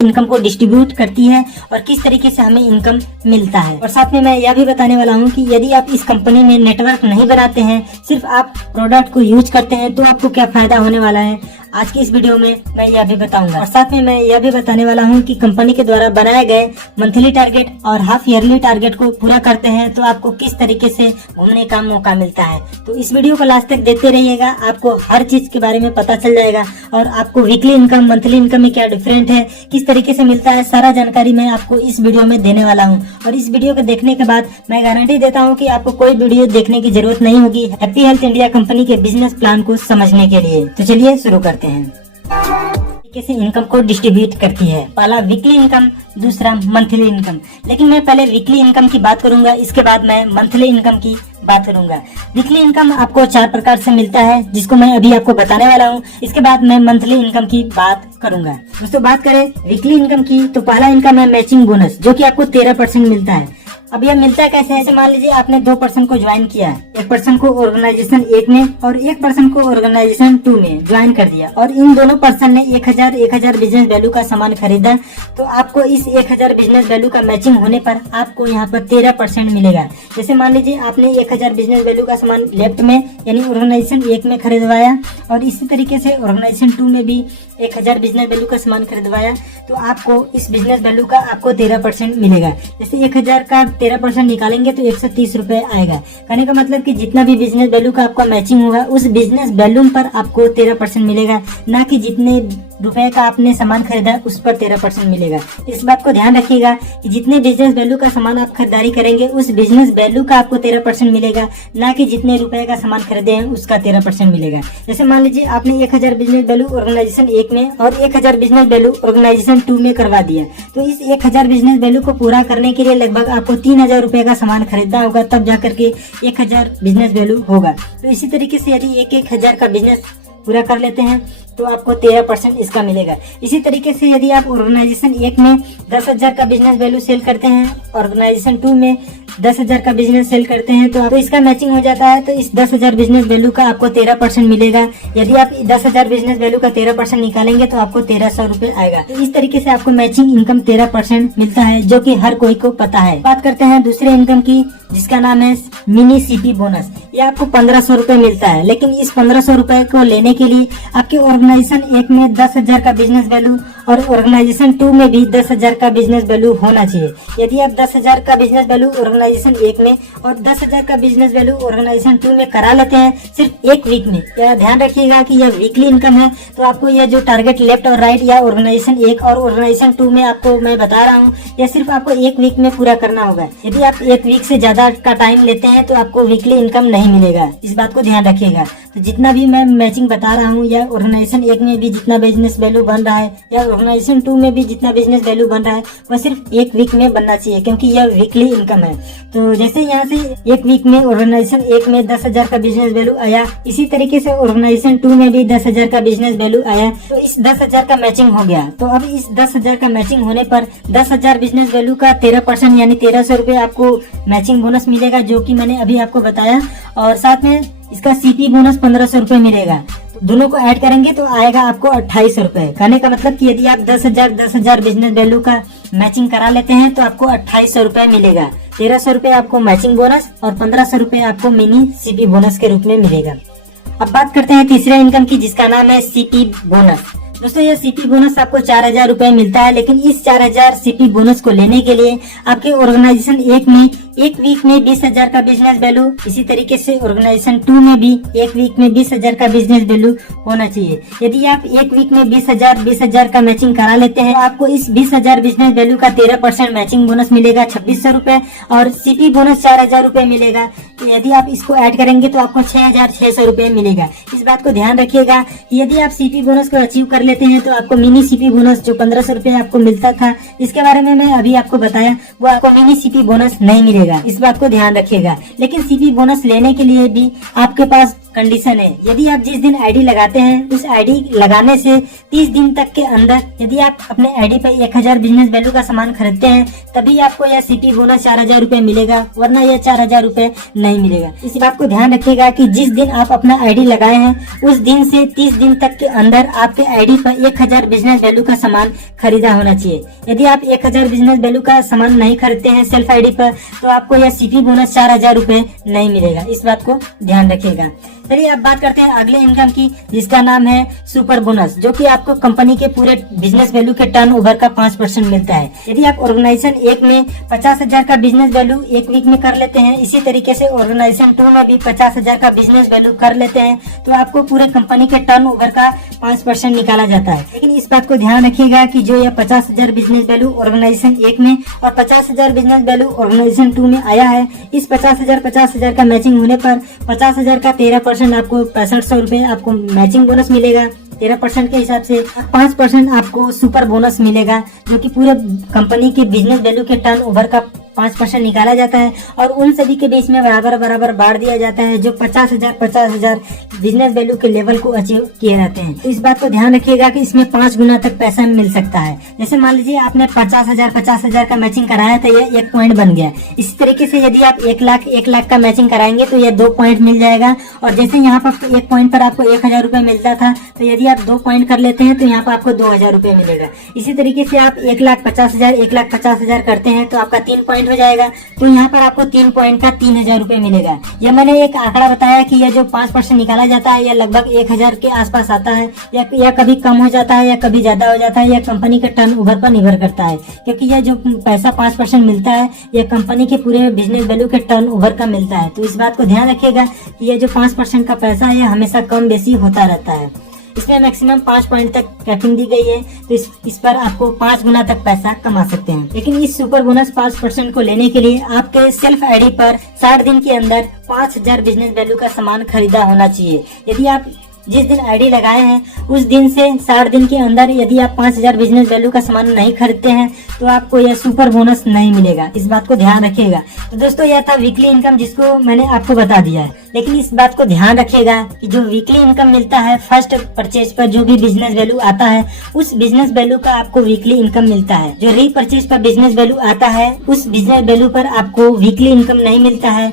Income को distribute करती है और किस तरीके से हमें इनकम मिलता है। और साथ में मैं यह भी बताने वाला हूं कि यदि आप इस कंपनी में नेटवर्क नहीं बनाते हैं, सिर्फ आप प्रोडक्ट को यूज करते हैं, तो आपको क्या फायदा होने वाला है आज की इस वीडियो में मैं यह भी बताऊंगा। और साथ में मैं यह भी बताने वाला हूं कि कंपनी के द्वारा बनाए गए मंथली टारगेट और हाफ ईयरली टारगेट को पूरा करते हैं तो आपको किस तरीके से घूमने का मौका मिलता है। तो इस वीडियो को लास्ट तक देखते रहिएगा, आपको हर चीज के बारे में पता चल जाएगा और आपको वीकली इनकम मंथली इनकम में क्या डिफरेंट है, किस तरीके से मिलता है, सारा जानकारी मैं आपको इस वीडियो में देने वाला हूँ। और इस वीडियो को देखने के बाद मैं गारंटी देता हूँ कि आपको कोई वीडियो देखने की जरूरत नहीं होगी हैप्पी हेल्थ इंडिया कंपनी के बिजनेस प्लान को समझने के लिए। तो चलिए शुरू करते हैं। तरीके से इनकम को डिस्ट्रीब्यूट करती है, पहला वीकली इनकम, दूसरा मंथली इनकम। लेकिन मैं पहले वीकली इनकम की बात करूंगा, इसके बाद मैं मंथली इनकम की बात करूंगा। वीकली इनकम आपको 4 प्रकार से मिलता है जिसको मैं अभी आपको बताने वाला हूं। इसके बाद मैं मंथली इनकम की बात करूंगा। दोस्तों बात करें वीकली इनकम की तो पहला इनकम है मैचिंग बोनस, जो कि आपको 13% मिलता है। अब यह मिलता है कैसे है, जैसे मान लीजिए आपने 2 पर्सन को ज्वाइन किया, 1 पर्सन को ऑर्गेनाइजेशन 1 में और 1 पर्सन को ऑर्गेनाइजेशन 2 में ज्वाइन कर दिया और इन दोनों पर्सन ने 1000 बिजनेस वैल्यू का सामान खरीदा, तो आपको इस 1000 बिजनेस वैल्यू का मैचिंग होने पर आपको यहाँ पर 13% मिलेगा। जैसे मान लीजिए आपने 1000 बिजनेस वैल्यू का सामान लेफ्ट में यानी ऑर्गेनाइजेशन 1 में खरीदवाया और इसी तरीके से ऑर्गेनाइजेशन 2 में भी 1000 बिजनेस वैल्यू का सामान खरीदवाया, तो आपको इस बिजनेस वैल्यू का आपको 13% मिलेगा। जैसे 1000 का 13% निकालेंगे तो 130 रुपए आएगा। कहने का मतलब कि जितना भी बिजनेस वैल्यू का आपका मैचिंग होगा उस बिजनेस वैल्यू पर आपको 13% मिलेगा, ना कि जितने रुपए का आपने सामान खरीदा उस पर 13% मिलेगा। इस बात को ध्यान रखिएगा कि जितने बिजनेस वैल्यू का सामान आप खरीदारी करेंगे उस बिजनेस वैल्यू का आपको 13% मिलेगा, ना कि जितने रुपए का सामान खरीदे हैं उसका 13% मिलेगा। जैसे मान लीजिए आपने 1000 बिजनेस वैल्यू ऑर्गेनाइजेशन 1 में और 1000 बिजनेस वैल्यू ऑर्गेनाइजेशन 2 में करवा दिया, तो इस 1000 बिजनेस वैल्यू को पूरा करने के लिए लगभग आपको 3000 रुपए का सामान खरीदना होगा, तब जाकर के 1000 बिजनेस वैल्यू होगा। तो इसी तरीके से यदि 1000 का बिजनेस पूरा कर लेते हैं तो आपको 13% इसका मिलेगा। इसी तरीके से यदि आप ऑर्गेनाइजेशन 1 में 10,000 का बिजनेस वैल्यू सेल करते हैं, ऑर्गेनाइजेशन 2 में 10,000 का बिजनेस सेल करते हैं, तो इसका मैचिंग हो जाता है, तो इस 10,000 बिजनेस वैल्यू का आपको 13% मिलेगा। यदि आप 10,000 बिजनेस वैल्यू का 13% निकालेंगे तो आपको 1300 रुपए आएगा। तो इस तरीके से आपको मैचिंग इनकम 13% मिलता है, जो कि हर कोई को पता है। बात करते हैं दूसरे इनकम की, जिसका नाम है मिनी सीपी बोनस। ये आपको 1500 रुपए मिलता है, लेकिन इस 1500 रुपए को लेने के लिए आपके ऑर्गेनाइजेशन 1 में 10,000 का बिजनेस वैल्यू और ऑर्गेनाइजेशन 2 में भी 10,000 का बिजनेस वैल्यू होना चाहिए। यदि आप 10,000 का बिजनेस वैल्यू ऑर्गेनाइजेशन 1 में और 10,000 का बिजनेस वैल्यू ऑर्गेनाइजेशन 2 में करा लेते हैं सिर्फ 1 वीक में, या ध्यान रखिएगा कि यह वीकली इनकम है, तो आपको यह जो टारगेट लेफ्ट और राइट या ऑर्गेनाइजेशन 1 और ऑर्गेनाइजेशन 2 में आपको मैं बता रहा हूँ, यह सिर्फ आपको 1 वीक में पूरा करना होगा। यदि आप 1 वीक से ज्यादा का टाइम लेते हैं तो आपको वीकली इनकम नहीं मिलेगा, इस बात को ध्यान रखिएगा। तो जितना भी मैं मैचिंग बता रहा हूँ, या ऑर्गेनाइजेशन 1 में भी जितना बिजनेस वैल्यू बन रहा है या ऑर्गेनाइजेशन 2 में भी जितना बिजनेस वैल्यू बन रहा है, वह सिर्फ 1 वीक में बनना चाहिए, क्योंकि यह वीकली इनकम है। तो जैसे यहाँ से 1 वीक में ऑर्गेनाइजेशन 1 में 10,000 का बिजनेस वैल्यू आया, इसी तरीके से ऑर्गेनाइजेशन 2 में भी 10,000 का बिजनेस वैल्यू आया, तो इस 10,000 का मैचिंग हो गया। तो अब इस 10,000 का मैचिंग होने पर 10,000 बिजनेस वैल्यू का 13% यानी 1300 रुपए आपको मैचिंग बोनस मिलेगा, जो कि मैंने अभी आपको बताया। और साथ में इसका सीपी बोनस 1500 रुपए मिलेगा। तो दोनों को ऐड करेंगे तो आएगा आपको 2800 रुपए। कहने का मतलब कि यदि आप 10,000 बिजनेस वैल्यू का मैचिंग करा लेते हैं तो आपको 2800 रुपए मिलेगा। 1300 रुपए आपको मैचिंग बोनस और 1500 रुपए आपको मिनी सीपी बोनस के रूप में मिलेगा। अब बात करते हैं तीसरे इनकम की, जिसका नाम है सीपी बोनस। दोस्तों यह सीपी बोनस आपको 4000 रुपए मिलता है, लेकिन इस 4000 सीपी बोनस को लेने के लिए आपके ऑर्गेनाइजेशन 1 में 1 वीक में 20,000 का बिजनेस वैल्यू, इसी तरीके से ऑर्गेनाइजेशन 2 में भी 1 वीक में 20,000 का बिजनेस वैल्यू होना चाहिए। यदि आप 1 वीक में 20,000 का मैचिंग करा लेते हैं, आपको इस 20,000 बिजनेस वैल्यू का 13% मैचिंग बोनस मिलेगा 2600 रुपए और सीपी बोनस 4000 रुपए मिलेगा। तो यदि आप इसको ऐड करेंगे तो आपको 6,600 रुपए मिलेगा। इस बात को ध्यान रखिएगा, यदि आप सीपी बोनस को अचीव कर लेते हैं तो आपको मिनी सीपी बोनस जो 1500 रुपए आपको मिलता था, इसके बारे में मैं अभी आपको बताया, वो आपको मिनी सीपी बोनस नहीं मिलेगा। इस बात को ध्यान रखिएगा। लेकिन सीपी बोनस लेने के लिए भी आपके पास कंडीशन है। यदि आप जिस दिन आईडी लगाते हैं उस आईडी लगाने से 30 दिन तक के अंदर यदि आप अपने आईडी पर 1000 बिजनेस वैल्यू का सामान खरीदते हैं तभी आपको यह सीपी बोनस 4000 रुपए मिलेगा, वरना यह 4000 रुपए नहीं मिलेगा। इस बात को ध्यान रखिएगा कि जिस दिन आप अपना आईडी लगाए हैं उस दिन से 30 दिन तक के अंदर आपके आईडी पर 1000 बिजनेस वैल्यू का सामान खरीदा होना चाहिए। यदि आप 1000 बिजनेस वैल्यू का सामान नहीं खरीदते हैं सेल्फ आईडी पर तो आपको यह सीपी बोनस 4000 रुपए नहीं मिलेगा। इस बात को ध्यान रखिएगा। चलिए अब बात करते हैं अगले इनकम की, जिसका नाम है सुपर बोनस, जो कि आपको कंपनी के पूरे बिजनेस वैल्यू के टर्नओवर का 5% मिलता है। यदि आप ऑर्गेनाइजेशन 1 में 50,000 का बिजनेस वैल्यू एक वीक में कर लेते हैं, इसी तरीके से ऑर्गेनाइजेशन 2 में भी 50,000 का बिजनेस वैल्यू कर लेते हैं तो आपको पूरे कंपनी के टर्नओवर का 5% निकाला जाता है। लेकिन इस बात को ध्यान रखिएगा कि जो यह 50,000 बिजनेस वैल्यू ऑर्गेनाइजेशन 1 में और 50,000 बिजनेस वैल्यू ऑर्गेनाइजेशन 2 में आया है, इस 50,000 का मैचिंग होने पर 50,000 का 13% आपको 6500 रुपए आपको मैचिंग बोनस मिलेगा। 13% के हिसाब से 5% आपको सुपर बोनस मिलेगा, जो कि पूरे कंपनी के बिजनेस वैल्यू के टर्नओवर का 5% निकाला जाता है और उन सभी के बीच में बराबर बांट दिया जाता है जो 50,000 बिजनेस वैल्यू के लेवल को अचीव किए रहते हैं। तो इस बात को ध्यान रखिएगा कि इसमें 5 गुना तक पैसा मिल सकता है। जैसे मान लीजिए आपने 50,000 का मैचिंग कराया था, यह 1 पॉइंट बन गया। इसी तरीके से यदि आप 1 लाख का मैचिंग कराएंगे तो यह 2 पॉइंट मिल जाएगा। और जैसे यहाँ पर 1 पॉइंट पर आपको 1000 रुपए मिलता था, तो यदि आप 2 पॉइंट कर लेते हैं तो यहाँ पर आपको 2000 रुपए मिलेगा। इसी तरीके से आप 1,50,000 करते हैं तो आपका 3 पॉइंट हो जाएगा, तो यहाँ पर आपको 3 पॉइंट का 3000 रुपए मिलेगा। यह मैंने एक आंकड़ा बताया कि यह जो 5% निकाला जाता है यह लगभग 1000 के आसपास आता है, या कभी कम हो जाता है या कभी ज्यादा हो जाता है, यह कंपनी के टर्नओवर पर निर्भर करता है। क्योंकि यह जो पैसा 5% मिलता है यह कंपनी के पूरे बिजनेस वैल्यू के टर्नओवर का मिलता है। तो इस बात को ध्यान रखिएगा कि यह जो 5% का पैसा है यह हमेशा कम बेसी होता रहता है। इसमें मैक्सिमम 5 पॉइंट तक कैपिंग दी गई है, तो इस पर आपको 5 गुना तक पैसा कमा सकते हैं। लेकिन इस सुपर बोनस 5% को लेने के लिए आपके सेल्फ आईडी पर 60 दिन के अंदर 5000 बिजनेस वैल्यू का सामान खरीदा होना चाहिए। यदि आप जिस दिन आईडी लगाए हैं उस दिन से 60 दिन के अंदर यदि आप 5000 बिजनेस वैल्यू का सामान नहीं खरीदते हैं तो आपको यह सुपर बोनस नहीं मिलेगा। इस बात को ध्यान रखिएगा। तो दोस्तों यह था वीकली इनकम जिसको मैंने आपको बता दिया है। लेकिन इस बात को ध्यान रखिएगा कि जो वीकली इनकम मिलता है फर्स्ट परचेज पर जो भी बिजनेस वैल्यू आता है उस बिजनेस वैल्यू का आपको वीकली इनकम मिलता है। जो रीपरचेज पर बिजनेस वैल्यू आता है उस बिजनेस वैल्यू पर आपको वीकली इनकम नहीं मिलता है,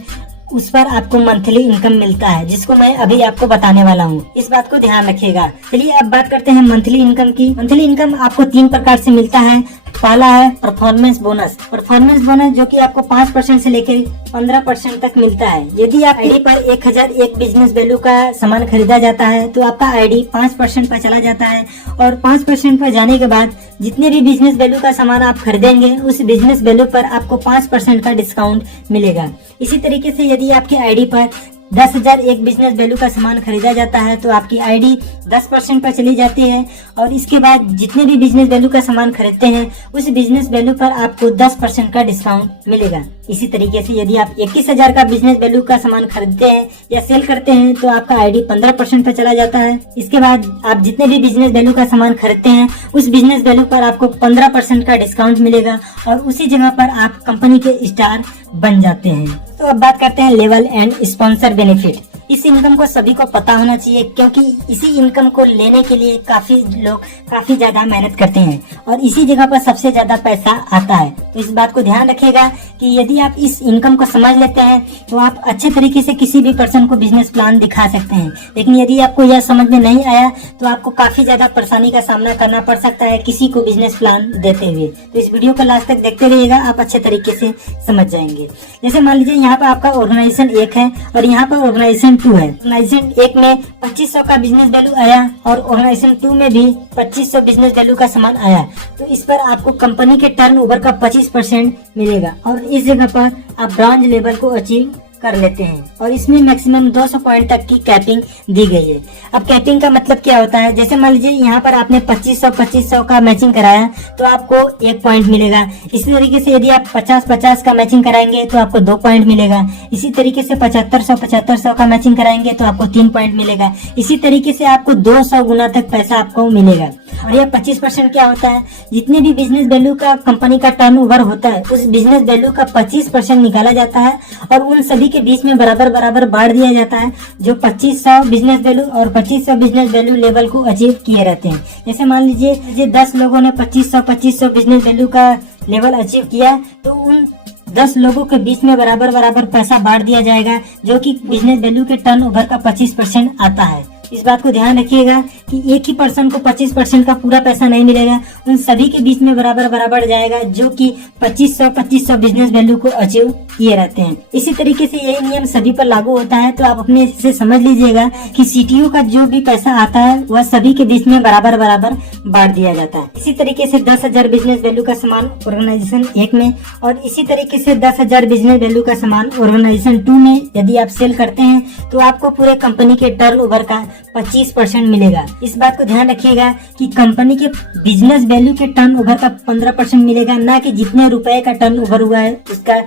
उस पर आपको मंथली इनकम मिलता है, जिसको मैं अभी आपको बताने वाला हूँ। इस बात को ध्यान रखिएगा। चलिए अब बात करते हैं मंथली इनकम की। मंथली इनकम आपको 3 प्रकार से मिलता है। पहला है परफॉर्मेंस बोनस। परफॉर्मेंस बोनस जो कि आपको 5% से लेकर 15% तक मिलता है। यदि आप आईडी पर 1001 बिजनेस वैल्यू का सामान खरीदा जाता है तो आपका आईडी 5% पर चला जाता है और 5% पर जाने के बाद जितने भी बिजनेस वैल्यू का सामान आप खरीदेंगे उस बिजनेस वैल्यू पर आपको 5% का डिस्काउंट मिलेगा। इसी तरीके से यदि आपके आईडी पर 10,001 बिजनेस वैल्यू का सामान खरीदा जाता है तो आपकी आईडी 10% पर चली जाती है और इसके बाद जितने भी बिजनेस वैल्यू का सामान खरीदते हैं उस बिजनेस वैल्यू पर आपको 10% का डिस्काउंट मिलेगा। इसी तरीके से यदि आप 21,000 का बिजनेस वैल्यू का सामान खरीदते हैं या सेल करते हैं तो आपका आईडी 15% पर चला जाता है। इसके बाद आप जितने भी बिजनेस वैल्यू का सामान खरीदते हैं उस बिजनेस वैल्यू पर आपको 15% का डिस्काउंट मिलेगा और उसी जगह पर आप कंपनी के स्टार बन जाते हैं। तो अब बात करते हैं लेवल एंड स्पॉन्सर बेनिफिट। इस इनकम को सभी को पता होना चाहिए क्योंकि इसी इनकम को लेने के लिए काफी लोग काफी ज्यादा मेहनत करते हैं और इसी जगह पर सबसे ज्यादा पैसा आता है। तो इस बात को ध्यान रखिएगा कि यदि आप इस इनकम को समझ लेते हैं तो आप अच्छे तरीके से किसी भी पर्सन को बिजनेस प्लान दिखा सकते हैं। लेकिन यदि आपको यह समझ में नहीं आया तो आपको काफी ज्यादा परेशानी का सामना करना पड़ सकता है किसी को बिजनेस प्लान देते हुए। तो इस वीडियो को लास्ट तक देखते रहिएगा, आप अच्छे तरीके से समझ जाएंगे। जैसे मान लीजिए यहाँ पर आपका ऑर्गेनाइजेशन 1 है और यहाँ पर ऑर्गेनाइजेशन 2 है। ऑर्गेनाइजेशन 1 में 2500 का बिजनेस वैल्यू आया और ऑर्गेनाइजेशन 2 में भी 2500 बिजनेस वैल्यू का सामान आया, तो इस पर आपको कंपनी के टर्नओवर का 25% मिलेगा और इस जगह पर आप ब्रॉन्ज लेवल को अचीव कर लेते हैं और इसमें मैक्सिमम 200 पॉइंट तक की कैपिंग दी गई है। अब कैपिंग का मतलब क्या होता है, जैसे मान लीजिए यहाँ पर आपने 2500 का मैचिंग कराया तो आपको 1 पॉइंट मिलेगा। इसी तरीके से यदि आप 50 का मैचिंग कराएंगे तो आपको 2 पॉइंट मिलेगा। इसी तरीके से 7500 का मैचिंग कराएंगे तो आपको 3 पॉइंट मिलेगा। इसी तरीके से आपको 200 गुना तक पैसा आपको मिलेगा। और यह 25% क्या होता है, जितने भी बिजनेस वैल्यू का कंपनी का टर्नओवर होता है उस बिजनेस वैल्यू का 25% निकाला जाता है और उन सभी सभी के बीच में बराबर बराबर बांट दिया जाता है, जो 2500 बिजनेस वैल्यू और 2500 बिजनेस वैल्यू लेवल को अचीव किए रहते हैं। जैसे मान लीजिए 10 लोगों ने 2500 बिजनेस वैल्यू का लेवल अचीव किया, तो उन 10 लोगों के बीच में बराबर बराबर पैसा बांट दिया जाएगा, जो कि बिजनेस वैल्यू के टर्नओवर का 25% आता है। इस बात को ध्यान रखिएगा कि एक ही पर्सन को 25% का पूरा पैसा नहीं मिलेगा, उन सभी के बीच में बराबर बराबर जाएगा, जो कि 2500 बिजनेस वैल्यू को अचीव किए रहते हैं। इसी तरीके से यही नियम सभी पर लागू होता है। तो आप अपने से समझ लीजिएगा कि सीटीओ का जो भी पैसा आता है वह सभी के बीच में बराबर बराबर बांट दिया जाता है। इसी तरीके से 10,000 बिजनेस वैल्यू का सामान ऑर्गेनाइजेशन 1 में और इसी तरीके से 10,000 बिजनेस वैल्यू का सामान ऑर्गेनाइजेशन 2 में यदि आप सेल करते हैं तो आपको पूरे कंपनी के टर्नओवर का 25% मिलेगा। इस बात को ध्यान रखिएगा कि कंपनी के बिजनेस वैल्यू के टर्नओवर का 15% मिलेगा, ना कि जितने रुपए का टर्नओवर हुआ है उसका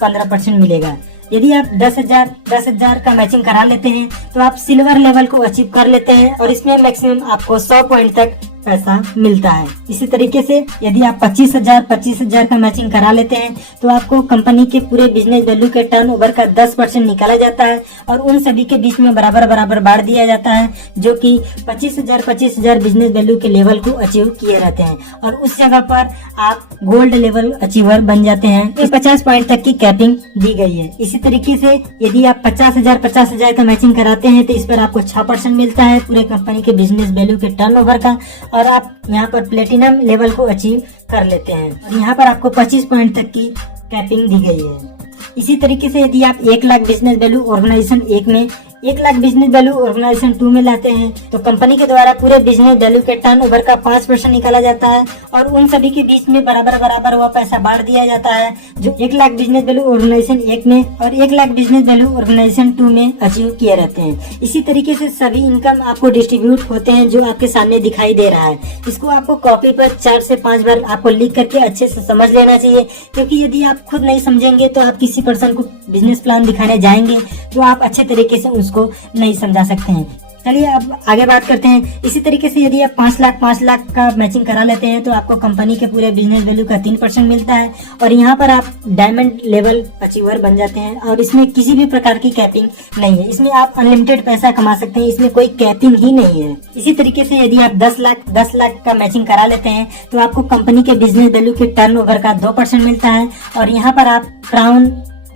15% मिलेगा। यदि आप 10,000 का मैचिंग करा लेते हैं तो आप सिल्वर लेवल को अचीव कर लेते हैं और इसमें मैक्सिमम आपको 100 पॉइंट तक पैसा मिलता है। इसी तरीके से यदि आप 25,000 का मैचिंग करा लेते हैं तो आपको कंपनी के पूरे बिजनेस वैल्यू के टर्नओवर का 10% निकाला जाता है और उन सभी के बीच में बराबर बराबर बांट दिया जाता है, जो कि 25,000 बिजनेस वैल्यू के लेवल को अचीव किए रहते हैं और उस जगह पर आप गोल्ड लेवल अचीवर बन जाते हैं। इस 50 पॉइंट तक की कैपिंग दी गई है। इसी तरीके से यदि आप 50,000 का मैचिंग कराते हैं तो इस पर आपको 6% मिलता है पूरे कंपनी के बिजनेस वैल्यू के टर्नओवर का और आप यहाँ पर प्लेटिनम लेवल को अचीव कर लेते हैं और यहाँ पर आपको 25 पॉइंट तक की कैपिंग दी गई है। इसी तरीके से यदि आप 1 लाख बिजनेस वैल्यू ऑर्गेनाइजेशन 1 में 1 लाख बिजनेस वैल्यू ऑर्गेनाइजेशन 2 में लाते हैं तो कंपनी के द्वारा पूरे बिजनेस वैल्यू के टर्नओवर का 5% निकाला जाता है और उन सभी के बीच में बराबर बराबर वह पैसा बांट दिया जाता है, जो 1 लाख बिजनेस वैल्यू ऑर्गेनाइजेशन 1 में और 1 लाख बिजनेस वैल्यू ऑर्गेनाइजेशन 2 में अचीव किए रहते हैं। इसी तरीके से सभी इनकम आपको डिस्ट्रीब्यूट होते हैं, जो आपके सामने दिखाई दे रहा है। इसको आपको कॉपी पर 4 से 5 बार आपको लिख करके अच्छे से समझ लेना चाहिए, क्योंकि यदि आप खुद नहीं समझेंगे तो आप किसी पर्सन को बिजनेस प्लान दिखाने जाएंगे तो आप अच्छे तरीके से उसको नहीं समझा सकते हैं। चलिए अब आगे बात करते हैं। इसी तरीके से यदि आप 5 लाख का मैचिंग करा लेते हैं तो आपको कंपनी के पूरे बिजनेस वैल्यू का 3% मिलता है और यहाँ पर आप डायमंड लेवल अचीवर बन जाते हैं और इसमें किसी भी प्रकार की कैपिंग नहीं है। इसमें आप अनलिमिटेड पैसा कमा सकते हैं, इसमें कोई कैपिंग ही नहीं है। इसी तरीके से यदि आप 10 लाख का मैचिंग करा लेते हैं तो आपको कंपनी के बिजनेस वैल्यू के टर्नओवर का 2% मिलता है और यहाँ पर आप क्राउन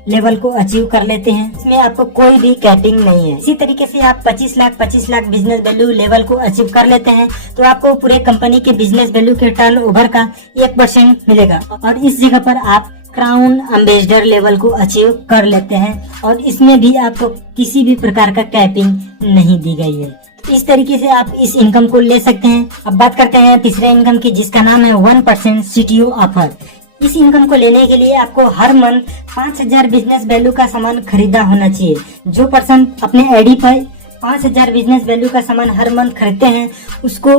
लेवल को अचीव कर लेते हैं। इसमें आपको कोई भी कैपिंग नहीं है। इसी तरीके से आप 25 लाख बिजनेस वैल्यू लेवल को अचीव कर लेते हैं तो आपको पूरे कंपनी के बिजनेस वैल्यू के टर्नओवर का 1% मिलेगा और इस जगह पर आप क्राउन एम्बेसडर लेवल को अचीव कर लेते हैं और इसमें भी आपको किसी भी प्रकार का कैपिंग नहीं दी गई है। इस तरीके से आप इस इनकम को ले सकते हैं। अब बात करते हैं तीसरे इनकम की, जिसका नाम है 1% सीटीओ ऑफर। इस इनकम को लेने के लिए आपको हर मंथ 5,000 बिजनेस वैल्यू का सामान खरीदा होना चाहिए। जो पर्सन अपने आईडी पर 5,000 बिजनेस वैल्यू का सामान हर मंथ खरीदते हैं उसको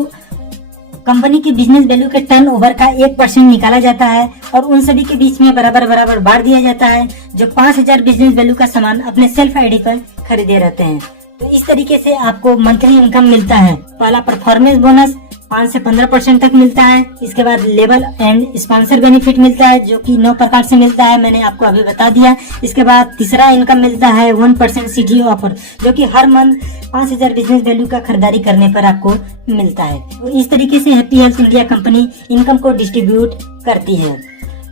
कंपनी के बिजनेस वैल्यू के टर्नओवर का 1% निकाला जाता है और उन सभी के बीच में बराबर बराबर बांट दिया जाता है, जो 5,000 बिजनेस वैल्यू का सामान अपने सेल्फ आईडी पर खरीदे रहते हैं। तो इस तरीके से आपको मंथली इनकम मिलता है। पहला परफॉर्मेंस बोनस 5 से 15% तक मिलता है। इसके बाद लेवल एंड स्पॉन्सर बेनिफिट मिलता है, जो कि 9 प्रकार से मिलता है, मैंने आपको अभी बता दिया। इसके बाद तीसरा इनकम मिलता है 1% सीटीओ ऑफर, जो कि हर मंथ 5,000 बिजनेस वैल्यू का खरीदारी करने पर आपको मिलता है। तो इस तरीके से happy health India company income को डिस्ट्रीब्यूट करती है।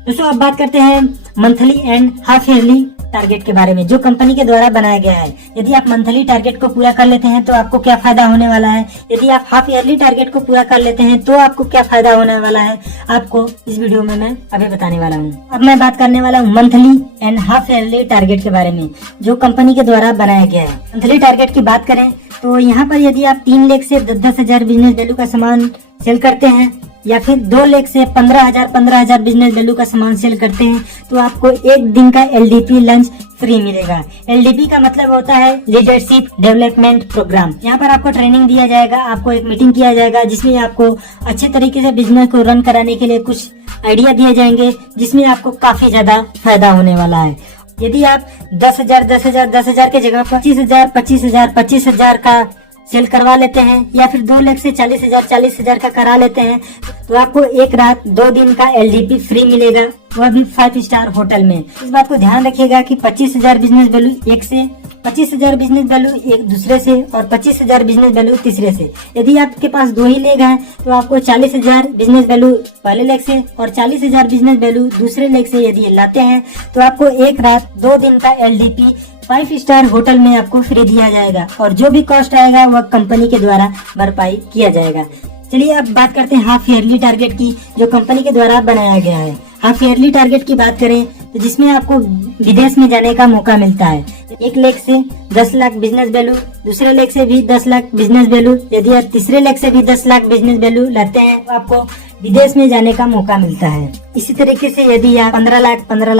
दोस्तों अब बात करते हैं monthly and half yearly target के बारे में, जो कंपनी के द्वारा बनाया गया है। यदि आप मंथली टारगेट को पूरा कर लेते हैं तो आपको क्या फायदा होने वाला है, यदि आप हाफ ईयरली टारगेट को पूरा कर लेते हैं तो आपको क्या फायदा होने वाला है, आपको इस वीडियो में मैं अभी बताने वाला हूँ। अब मैं बात करने वाला हूँ monthly and half yearly target के बारे में, जो कंपनी के द्वारा बनाया गया है। मंथली टारगेट की बात करें तो यहाँ पर यदि आप 3 लाख से 10,000 बिजनेस वैल्यू का सामान सेल करते हैं या फिर 2 लाख से 15,000 बिजनेस वैल्यू का सामान सेल करते हैं तो आपको 1 दिन का LDP लंच फ्री मिलेगा। LDP का मतलब होता है लीडरशिप डेवलपमेंट प्रोग्राम। यहाँ पर आपको ट्रेनिंग दिया जाएगा, आपको एक मीटिंग किया जाएगा जिसमें आपको अच्छे तरीके से बिजनेस को रन कराने के लिए कुछ आइडिया दिए जाएंगे, जिसमें आपको काफी ज्यादा फायदा होने वाला है। यदि आप 10,000 के जगह 25,000 का सेल करवा लेते हैं या फिर 2 लाख से 40,000 का करा लेते हैं तो आपको 1 रात 2 दिन का LDP फ्री मिलेगा। वह भी 5 स्टार होटल में। इस बात को ध्यान रखिएगा कि 25,000 बिजनेस वैल्यू एक से, 25,000 बिजनेस वैल्यू एक दूसरे से और 25,000 बिजनेस वैल्यू तीसरे से। यदि आपके पास 2 ही लेग हैं तो आपको 40,000 बिजनेस वैल्यू पहले लेग से और 40,000 बिजनेस वैल्यू दूसरे लेग से यदि लाते हैं तो आपको एक रात 2 दिन का LDP 5 स्टार होटल में आपको फ्री दिया जाएगा और जो भी कॉस्ट आएगा वह कंपनी के द्वारा भरपाई किया जाएगा। चलिए अब बात करते हैं हाफ ईयरली टारगेट की, जो कंपनी के द्वारा बनाया गया है। हाफ ईयरली टारगेट की बात करें तो जिसमें आपको विदेश में जाने का मौका मिलता है। एक लेग से 10 लाख बिजनेस वैल्यू, दूसरे लेग से भी 10 लाख बिजनेस वैल्यू, यदि आप तीसरे लेग से भी 10 लाख बिजनेस वैल्यू लाते हैं तो आपको विदेश में जाने का मौका मिलता है। इसी तरीके से यदि आप 15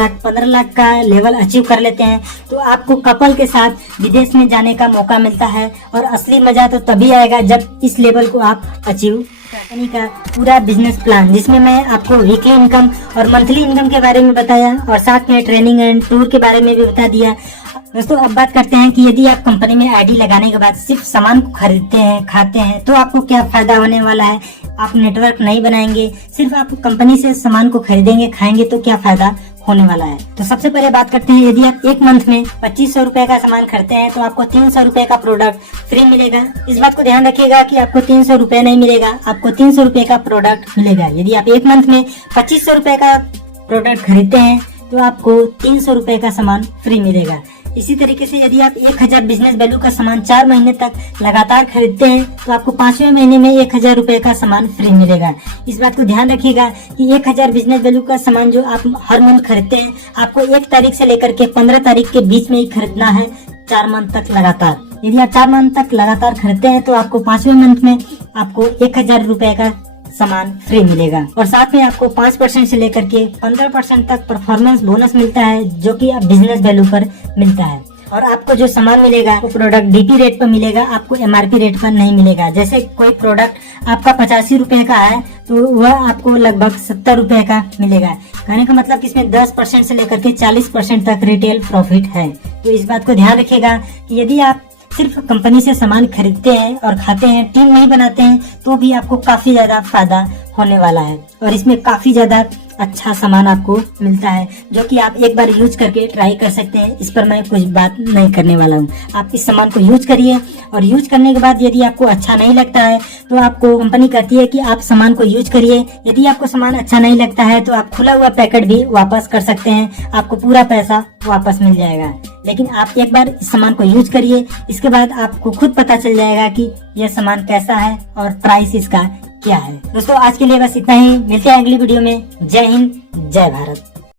लाख का लेवल अचीव कर लेते हैं तो आपको कपल के साथ विदेश में जाने का मौका मिलता है। और असली मजा तो तभी आएगा जब इस लेवल को आप अचीव कंपनी का पूरा बिजनेस प्लान, जिसमें मैं आपको वीकली इनकम और मंथली इनकम के बारे में बताया और साथ में ट्रेनिंग एंड टूर के बारे में भी बता दिया। दोस्तों अब बात करते हैं कि यदि आप कंपनी में आईडी लगाने के बाद सिर्फ सामान को खरीदते हैं, खाते हैं तो आपको क्या फायदा होने वाला है। आप नेटवर्क नहीं बनाएंगे, सिर्फ आप कंपनी से सामान को खरीदेंगे, खाएंगे तो क्या फायदा होने वाला है। तो सबसे पहले बात करते हैं, यदि आप एक मंथ में 2500 रुपए का सामान खरीदते हैं तो आपको 300 रुपए का प्रोडक्ट फ्री मिलेगा। इस बात को ध्यान रखिएगा कि आपको 300 रुपए नहीं मिलेगा, आपको 300 रुपए का प्रोडक्ट मिलेगा। यदि आप एक मंथ में 2500 रुपए का प्रोडक्ट खरीदते हैं तो आपको 300 रुपए का सामान फ्री मिलेगा। इसी तरीके से यदि आप 1000 बिजनेस वैल्यू का सामान 4 महीने तक लगातार खरीदते हैं तो आपको 5वें महीने में 1000 रुपए का सामान फ्री मिलेगा। इस बात को ध्यान रखिएगा कि 1000 बिजनेस वैल्यू का सामान जो आप हर मंथ खरीदते हैं आपको 1 तारीख से लेकर के 15 तारीख के बीच में ही खरीदना है, 4 मंथ तक लगातार। यदि आप 4 मंथ तक लगातार खरीदते हैं तो आपको 5वें मंथ में आपको 1000 रुपए का सामान फ्री मिलेगा और साथ में आपको 5% से लेकर के 15% तक परफॉर्मेंस बोनस मिलता है, जो कि आप बिजनेस वैल्यू पर मिलता है। और आपको जो सामान मिलेगा वो प्रोडक्ट DP रेट पर मिलेगा, आपको MRP रेट पर नहीं मिलेगा। जैसे कोई प्रोडक्ट आपका 85 रुपए का है तो वह आपको लगभग 70 रुपए का मिलेगा। कहने का मतलब कि इसमें 10% से लेकर के 40% तक रिटेल प्रॉफिट है। तो इस बात को ध्यान रखिएगा कि यदि आप सिर्फ कंपनी से सामान खरीदते हैं और खाते हैं, टीम नहीं बनाते हैं, तो भी आपको काफी ज्यादा फायदा होने वाला है और इसमें काफी ज्यादा अच्छा सामान आपको मिलता है, जो कि आप एक बार यूज करके ट्राई कर सकते हैं। इस पर मैं कुछ बात नहीं करने वाला हूँ। आप इस सामान को यूज करिए और यूज करने के बाद यदि आपको अच्छा नहीं लगता है तो आपको कंपनी कहती है कि आप सामान को यूज करिए। यदि आपको सामान अच्छा नहीं लगता है तो आप खुला हुआ पैकेट भी वापस कर सकते हैं, आपको पूरा पैसा वापस मिल जाएगा। लेकिन आप एक बार इस सामान को यूज करिए, इसके बाद आपको खुद पता चल जाएगा कि यह सामान कैसा है और प्राइस इसका क्या है। दोस्तों आज के लिए बस इतना ही, मिलते हैं अगली वीडियो में। जय हिंद, जय भारत।